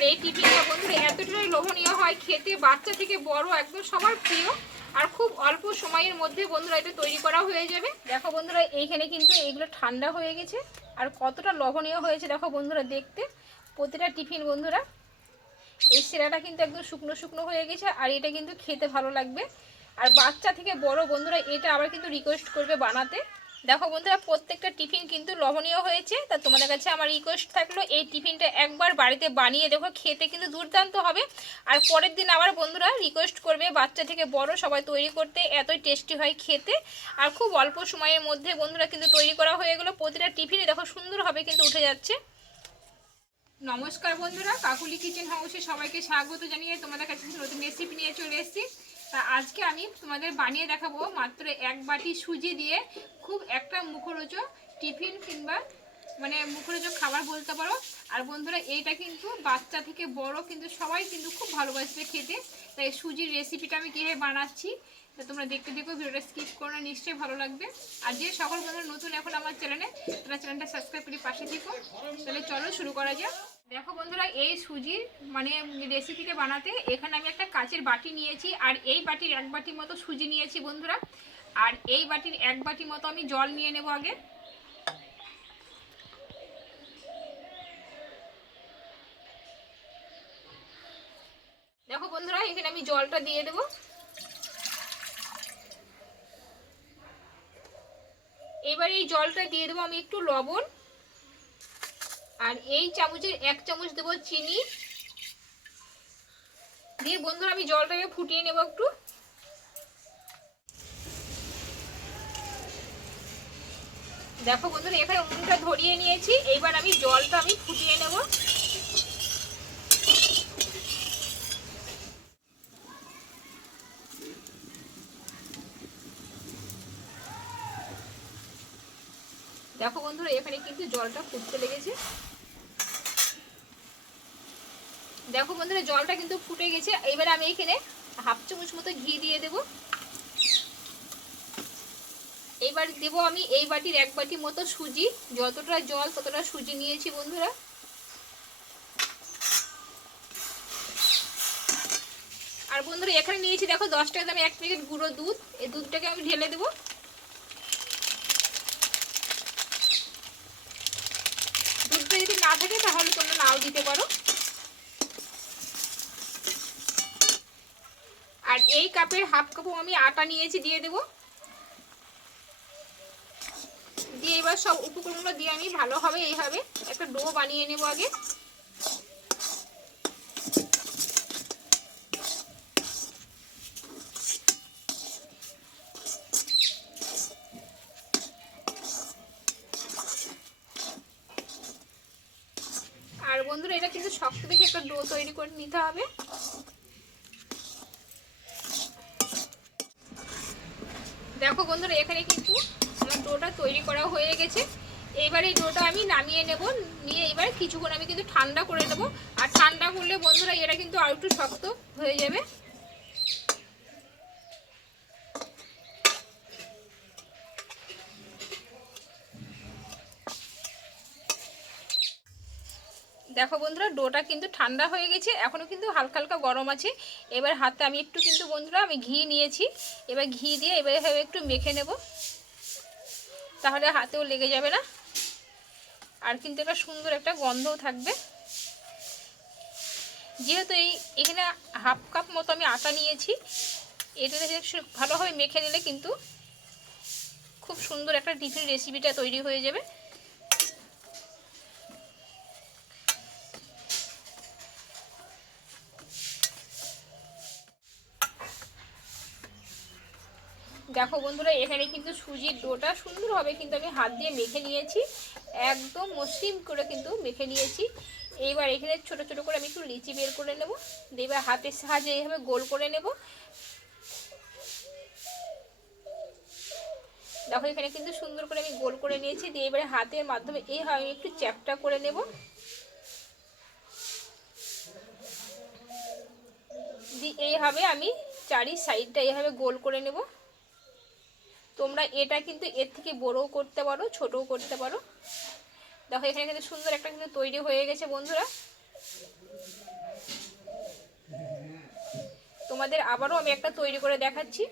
আর এই টিফিনটা বন্ধুরা এতটাই লোভনীয় হয় খেতে, বাচ্চা থেকে বড় একদম সবার প্রিয়। আর খুব অল্প সময়ের মধ্যে বন্ধুরা এটা তৈরি করা হয়ে যাবে। দেখো বন্ধুরা, এইখানে কিন্তু এইগুলো ঠান্ডা হয়ে গেছে। আর কতটা লোভনীয় হয়েছে দেখো বন্ধুরা দেখতে। প্রতিটা টিফিন বন্ধুরা, এই সেরাটা কিন্তু একদম শুকনো শুকনো হয়ে গেছে আর এটা কিন্তু খেতে ভালো লাগবে। আর বাচ্চা থেকে বড় বন্ধুরা, এটা আবার কিন্তু রিকোয়েস্ট করবে বানাতে। দেখো বন্ধুরা, প্রত্যেকটা টিফিন কিন্তু লবণীয় হয়েছে। তা তোমাদের কাছে আমার রিকোয়েস্ট থাকল, এই টিফিনটা একবার বাড়িতে বানিয়ে দেখো, খেতে কিন্তু দুর্দান্ত হবে। আর পরের দিন আবার বন্ধুরা রিকোয়েস্ট করবে বাচ্চা থেকে বড় সবাই তৈরি করতে, এতই টেস্টি হয় খেতে। আর খুব অল্প সময়ের মধ্যে বন্ধুরা কিন্তু তৈরি করা হয়ে গেলো। প্রতিটা টিফিনে দেখো সুন্দরভাবে কিন্তু উঠে যাচ্ছে। নমস্কার বন্ধুরা, কাকুলি কিচেন হাউসে সবাইকে স্বাগত জানিয়ে তোমাদের কাছে নতুন রেসিপি নিয়ে চলে এসেছি। তা আজকে আমি তোমাদের বানিয়ে দেখাবো মাত্র এক বাটি সুজি দিয়ে খুব একটা মুখরোচক টিফিন কিংবা মানে মুখরোচক খাবার বলতে পারো। আর বন্ধুরা, এইটা কিন্তু বাচ্চা থেকে বড় কিন্তু সবাই কিন্তু খুব ভালোবাসবে খেতে। তাই সুজির রেসিপিটা আমি কীভাবে বানাচ্ছি তা তোমরা দেখতে দেখো, ভিডিওটা স্কিপ করো না, নিশ্চয়ই ভালো লাগবে। আর যে সকল বন্ধুরা নতুন এখন আমার চ্যানেলে তারা চ্যানেলটা সাবস্ক্রাইব করে পাশে থেকো। তাহলে চলো শুরু করা যাক। দেখো বন্ধুরা, এই সুজির মানে রেসিপিটা বানাতে এখানে আমি একটা কাচের বাটি নিয়েছি, আর এই বাটির এক বাটি মতো সুজি নিয়েছি বন্ধুরা। আর এই বাটির এক বাটি মতো আমি জল নিয়ে নেব আগে। দেখো বন্ধুরা, এখানে আমি জলটা দিয়ে দেব। এবার এই জলটা দিয়ে দেবো আমি একটু লবণ। আর এই চামচের এক চামচ দেবো চিনি। দিয়ে বন্ধুরা আমি জলটাকে ফুটিয়ে নেব একটু। দেখো বন্ধুরা, এখানে উনুনটা ধরিয়ে নিয়েছি। এইবার আমি জলটা আমি ফুটিয়ে নেব। দেখো বন্ধুরা, এখানে কিন্তু জলটা ফুটতে লেগেছে। দেখো বন্ধুরা, জলটা কিন্তু ফুটে গেছে। এবার আমি এখানে হাফ চামচ মতো ঘি দিয়ে দেব। এইবার দেব আমি এই বাটির এক বাটি মতো সুজি। যতটা জল, ততটা সুজি নিয়েছি বন্ধুরা। আর বন্ধুরা, এখানে নিয়েছি, দেখো দশ টাকা দামে এক প্যাকেট গুঁড়ো দুধ। এই দুধটাকে আমি ঢেলে দেবো। যদি না থাকে তাহলে তোমরা নাও দিতে পারো। আর এই কাপের হাফ কাপও আমি আটা নিয়েছি, দিয়ে দেব। দিয়ে এবার সব উপকরণগুলো দিয়ে আমি ভালোভাবে এইভাবে একটা ডো বানিয়ে নেব আগে। আর বন্ধুরা, এটা কিন্তু শক্ত দেখে একটা ডো তৈরি করে নিতে হবে। দেখো বন্ধুরা, এখানে কিন্তু আমার ডোটা তৈরি করা হয়ে গেছে। এইবার এই ডোটা আমি নামিয়ে নেব, নিয়ে এইবার কিছুক্ষণ আমি কিন্তু ঠান্ডা করে নেব। আর ঠান্ডা করলে বন্ধুরা, এরা কিন্তু আর একটু শক্ত হয়ে যাবে। দেখো বন্ধুরা, ডোটা কিন্তু ঠান্ডা হয়ে গেছে এখনও কিন্তু হালকা হালকা গরম আছে। এবার হাতে আমি একটু কিন্তু বন্ধুরা, আমি ঘি নিয়েছি। এবার ঘি দিয়ে এবার এভাবে একটু মেখে নেব। তাহলে হাতেও লেগে যাবে না। আর কিন্তু একটা সুন্দর একটা গন্ধও থাকবে। যেহেতু এই, এখানে হাফ কাপ মতো আমি আটা নিয়েছি এটাতে ভালোভাবে মেখে নিলে কিন্তু খুব সুন্দর একটা টিফিন রেসিপিটা তৈরি হয়ে যাবে। দেখো বন্ধুরা, এখানে কিন্তু সুজির ডোটা সুন্দরভাবে কিন্তু আমি হাত দিয়ে মেখে নিয়েছি। একদম মসৃণ করে কিন্তু মেখে নিয়েছি। এইবার এখানে ছোট ছোট করে আমি একটু লিচি বের করে নেব। এবার হাতের সাহায্যে এইভাবে গোল করে নেব। দেখো, এখানে কিন্তু সুন্দর করে আমি গোল করে নিয়েছি। দিয়ে এবারে হাতের মাধ্যমে এইভাবে আমি একটু চ্যাপটা করে নেব। দিয়ে এইভাবে আমি চারি সাইডটা এইভাবে গোল করে নেব। তোমরা এটা কিন্তু এর থেকে বড়ও করতে পারো, ছোটও করতে পারো। দেখো, এখানে কিন্তু সুন্দর একটা কিন্তু তৈরি হয়ে গেছে বন্ধুরা। তোমাদের আবারও আমি একটা তৈরি করে দেখাচ্ছি।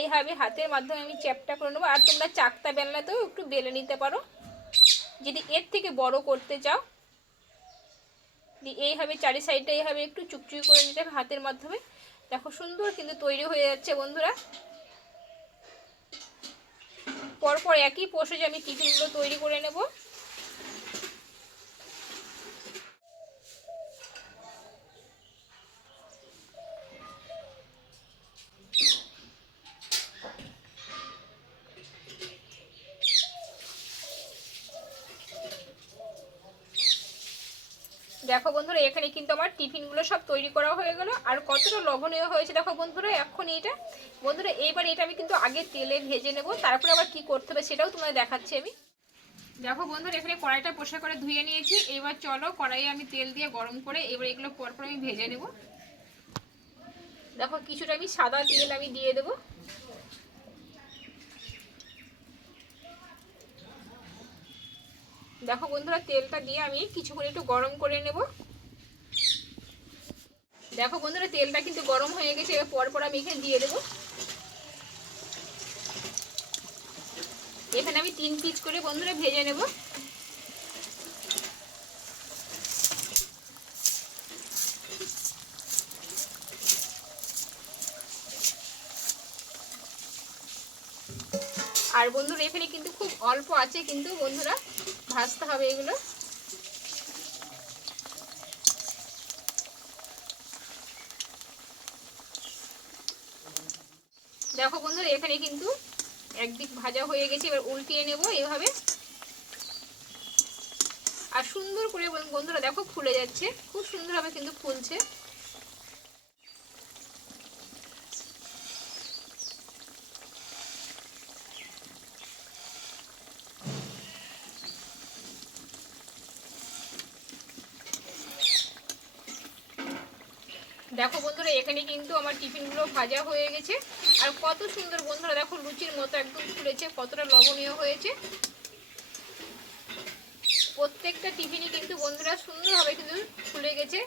এইভাবে হাতের মাধ্যমে আমি চ্যাপটা করে নেব। আর তোমরা চাকতা বেলনাতেও একটু বেলে নিতে পারো। যদি এর থেকে বড় করতে চাও এইভাবে চারি সাইডটা এইভাবে একটু চুকচুকি করে নিতে হবে হাতের মাধ্যমে। দেখো সুন্দর কিন্তু তৈরি হয়ে যাচ্ছে বন্ধুরা। পরপর একই যে আমি টিফিনগুলো তৈরি করে নেব। দেখো বন্ধুরা, এখানে কিন্তু আমার টিফিনগুলো সব তৈরি করা হয়ে গেল। আর কতটা লবণীয় হয়েছে দেখো বন্ধুরা এখন এটা। বন্ধুরা, এইবার এটা আমি কিন্তু আগে তেলে ভেজে নেব, তারপরে আবার কি করতে হবে সেটাও তোমাদের দেখাচ্ছি আমি। দেখো বন্ধুরা, এখানে কড়াইটা পোষা করে ধুয়ে নিয়েছি। এবার চলো কড়াইয়ে আমি তেল দিয়ে গরম করে এবার এগুলো পরপর আমি ভেজে নেব। দেখো, কিছুটা আমি সাদা তেল আমি দিয়ে দেবো। দেখো বন্ধুরা, তেলটা দিয়ে আমি কিছুক্ষণ একটু গরম করে নেব। দেখো বন্ধুরা, তেলটা কিন্তু গরম হয়ে গেছে, এবার পরপর আমি এখানে দিয়ে দেবো। এখানে আমি তিন পিস করে বন্ধুরা ভেজে নেব। আর বন্ধুরা, এখানে কিন্তু খুব অল্প আছে কিন্তু বন্ধুরা। ভাজতে হবে এগুলো। দেখো বন্ধুরা, এখানে কিন্তু একদিক ভাজা হয়ে গেছে, এবার উল্টিয়ে নেব এভাবে। আর সুন্দর করে বন্ধুরা দেখো ফুলে যাচ্ছে, খুব সুন্দরভাবে কিন্তু ফুলছে। দেখো বন্ধুরা, এখানে কিন্তু আমার টিফিনগুলো ভাজা হয়ে গেছে। আর কত সুন্দর বন্ধুরা, দেখো লুচির মতো একদম ফুলেছে, কতটা লবণীয় হয়েছে। প্রত্যেকটা টিফিনই কিন্তু বন্ধুরা সুন্দরভাবে কিন্তু ফুলে গেছে।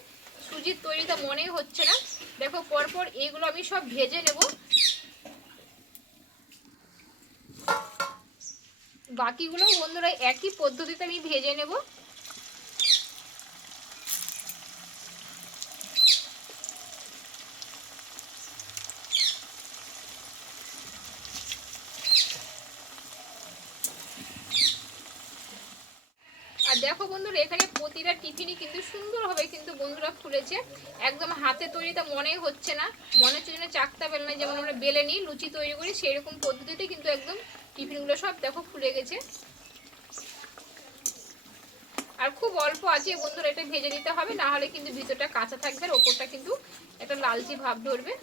সুজির তৈরিটা মনেই হচ্ছে না। দেখো, পরপর এইগুলো আমি সব ভেজে নেব। বাকিগুলো বন্ধুরা একই পদ্ধতিতে আমি ভেজে নেব। দেখো বন্ধুরা, এখানে প্রতিটা টিফিনই কিন্তু সুন্দরভাবে কিন্তু বন্ধুরা ফুলেছে একদম হাতে তৈরিতে মনেই হচ্ছে না। মনে হচ্ছে যেন চাকতা বেলনা যেমন আমরা বেলে নিই, লুচি তৈরি করি সেই রকম পদ্ধতিতে কিন্তু একদম টিফিনগুলো সব দেখো ফুলে গেছে। আর খুব অল্প আছে বন্ধুরা, এটা ভেজে নিতে হবে, না হলে কিন্তু ভিতরটা কাঁচা থাকবে আর ওপরটা কিন্তু একটা লালচি ভাব ধরবে।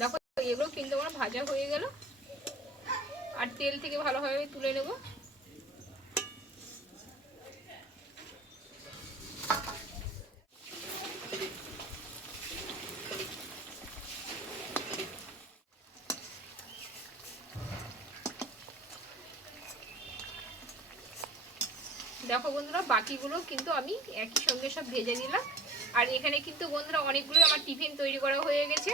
দেখো, এগুলো কিন্তু আমার ভাজা হয়ে গেল। আর তেল থেকে ভালোভাবে তুলে নেব। দেখো বন্ধুরা, বাকিগুলো কিন্তু আমি একই সঙ্গে সব ভেজে নিলাম। আর এখানে কিন্তু বন্ধুরা অনেকগুলো আমার টিফিন তৈরি করা হয়ে গেছে।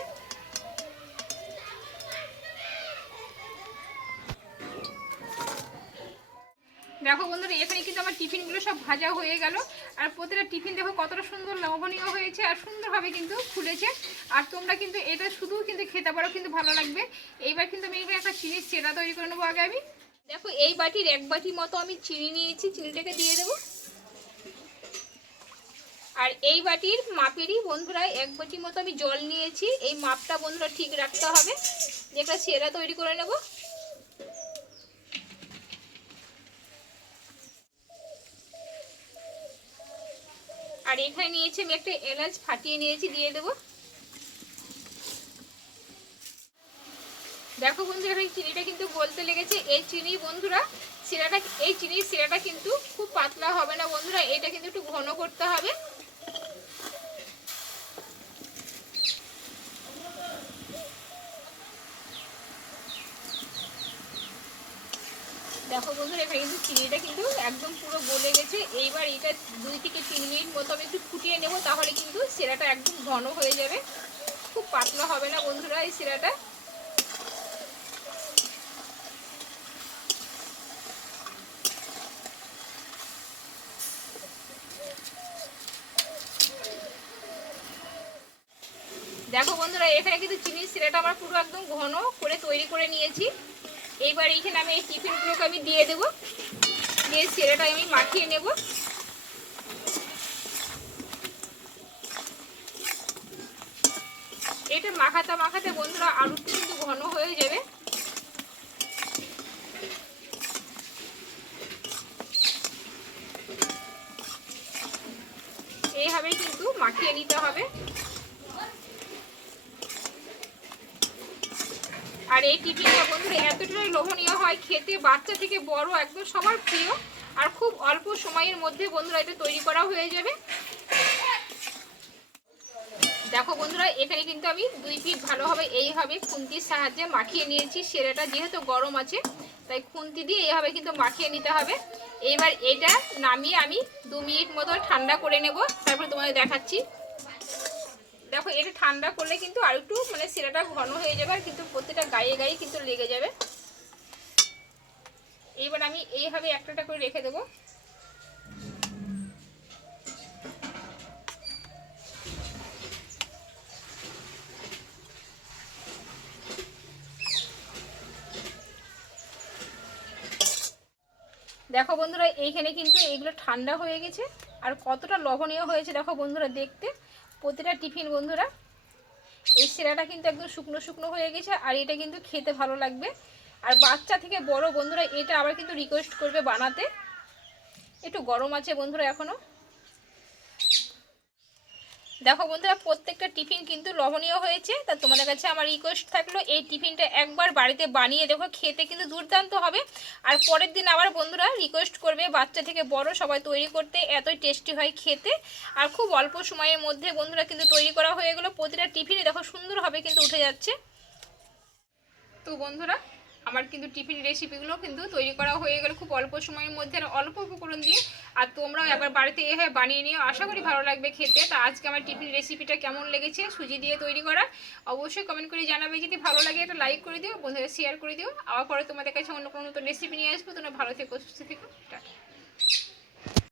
দেখো বন্ধুরা, এখানে কিন্তু আমার টিফিনগুলো সব ভাজা হয়ে গেল। আর প্রতিটা টিফিন দেখো কতটা সুন্দর লবণীয় হয়েছে আর সুন্দরভাবে কিন্তু খুলেছে আর তোমরা কিন্তু এটা শুধু কিন্তু খেতে পারো, কিন্তু ভালো লাগবে। এইবার কিন্তু আমি এখানে একটা চিনির সেটা তৈরি করে নেব আগে আমি। দেখো, এই বাটির এক বাটি মতো আমি চিনি নিয়েছি, চিনিটাকে দিয়ে দেবো। আর এই বাটির মাপেরই বন্ধুরা, এক বাটি মতো আমি জল নিয়েছি। এই মাপটা বন্ধুরা ঠিক রাখতে হবে। যেটা সেরা তৈরি করে নেব। আর এখানে নিয়েছি আমি একটা এলাচ ফাটিয়ে নিয়েছি, দিয়ে দেবো। দেখো বন্ধু এই চিনিটা কিন্তু গলতে লেগেছে। এই চিনি বন্ধুরা, সিরাটা, এই চিনির সিরাটা কিন্তু খুব পাতলা হবে না বন্ধুরা, এটা কিন্তু একটু ঘন করতে হবে। দেখো বন্ধুরা, এখানে কিন্তু চিনিটা কিন্তু একদম পুরো গলে গেছে। এইবার এটা দুই থেকে তিন মিনিট মতো আমি একটু ফুটিয়ে নেব, তাহলে কিন্তু সেরাটা একদম ঘন হয়ে যাবে। খুব পাতলা হবে না বন্ধুরা এই সেরাটা দেখো বন্ধুরা, এখানে কিন্তু চিনির সিরাটা আমার পুরো একদম ঘন করে তৈরি করে নিয়েছি। এইবার এইখানে আমি এই টিফিনগুলোকে আমি দিয়ে দেবো। দিয়ে সিরাটা আমি মাখিয়ে নেব। এটা মাখাতে মাখাতে বন্ধুরা আলুটা কিন্তু ঘন হয়ে যাবে। এইভাবে কিন্তু মাখিয়ে নিতে হবে। আর এই টিফিনটা বন্ধুরা এতটাই লোভনীয় হয়, খেতে বাচ্চা থেকে বড় একদম সবার প্রিয়। আর খুব অল্প সময়ের মধ্যে বন্ধুরা এটা তৈরি করা হয়ে যাবে। দেখো বন্ধুরা, এখানে কিন্তু আমি দুই পিঠ ভালোভাবে এইভাবে খুন্তির সাহায্যে মাখিয়ে নিয়েছি। সেরাটা যেহেতু গরম আছে, তাই খুন্তি দিয়ে এইভাবে কিন্তু মাখিয়ে নিতে হবে। এবার এটা নামিয়ে আমি দু মিনিট মতো ঠান্ডা করে নেব। তারপরে তোমাদের দেখাচ্ছি। দেখো, এটা ঠান্ডা করলে কিন্তু আর একটু মানে সিরাটা ঘন হয়ে যাবে আর কিন্তু প্রত্যেকটা গায়ে গায়ে কিন্তু লেগে যাবে। এইবার আমি এইভাবে একটা করে রেখে দেবো। দেখো বন্ধুরা, এইখানে কিন্তু এইগুলো ঠান্ডা হয়ে গেছে। আর কতটা লবণীয় হয়েছে দেখো বন্ধুরা দেখতে। প্রতিটা টিফিন, বন্ধুরা, এই সেরাটা কিন্তু একদম শুকনো শুকনো হয়ে গেছে আর এটা কিন্তু খেতে ভালো লাগবে। আর বাচ্চা থেকে বড়, বন্ধুরা, এটা আবার কিন্তু রিকোয়েস্ট করবে বানাতে। একটু গরম আছে, বন্ধুরা এখনও দেখো বন্ধুরা, প্রত্যেকটা টিফিন কিন্তু লবণীয় হয়েছে। তা তোমাদের কাছে আমার রিকোয়েস্ট থাকল, এই টিফিনটা একবার বাড়িতে বানিয়ে দেখো, খেতে কিন্তু দুর্দান্ত হবে। আর পরের দিন আবার বন্ধুরা রিকোয়েস্ট করবে বাচ্চা থেকে বড় সবাই তৈরি করতে, এতই টেস্টি হয় খেতে। আর খুব অল্প সময়ের মধ্যে বন্ধুরা কিন্তু তৈরি করা হয়ে গেলো। প্রতিটা টিফিনে দেখো সুন্দরভাবে কিন্তু উঠে যাচ্ছে। তো বন্ধুরা আমার কিন্তু টিফিন রেসিপিগুলো কিন্তু তৈরি করা হয়ে গেল খুব অল্প সময়ের মধ্যে আর অল্প উপকরণ দিয়ে। আর তোমরাও একবার বাড়িতে এভাবে বানিয়ে নিও। আশা করি ভালো লাগবে খেতে। তা আজকে আমার টিফিন রেসিপিটা কেমন লেগেছে সুজি দিয়ে তৈরি করা। অবশ্যই কমেন্ট করে জানাবে। যদি ভালো লাগে একটা লাইক করে দিও বন্ধুদের শেয়ার করে দিও। আবার পরে তোমাদের কাছে অন্য কোনো নতুন রেসিপি নিয়ে আসব। তোমরা ভালো থেকো সুস্থ থেকো। টাটা।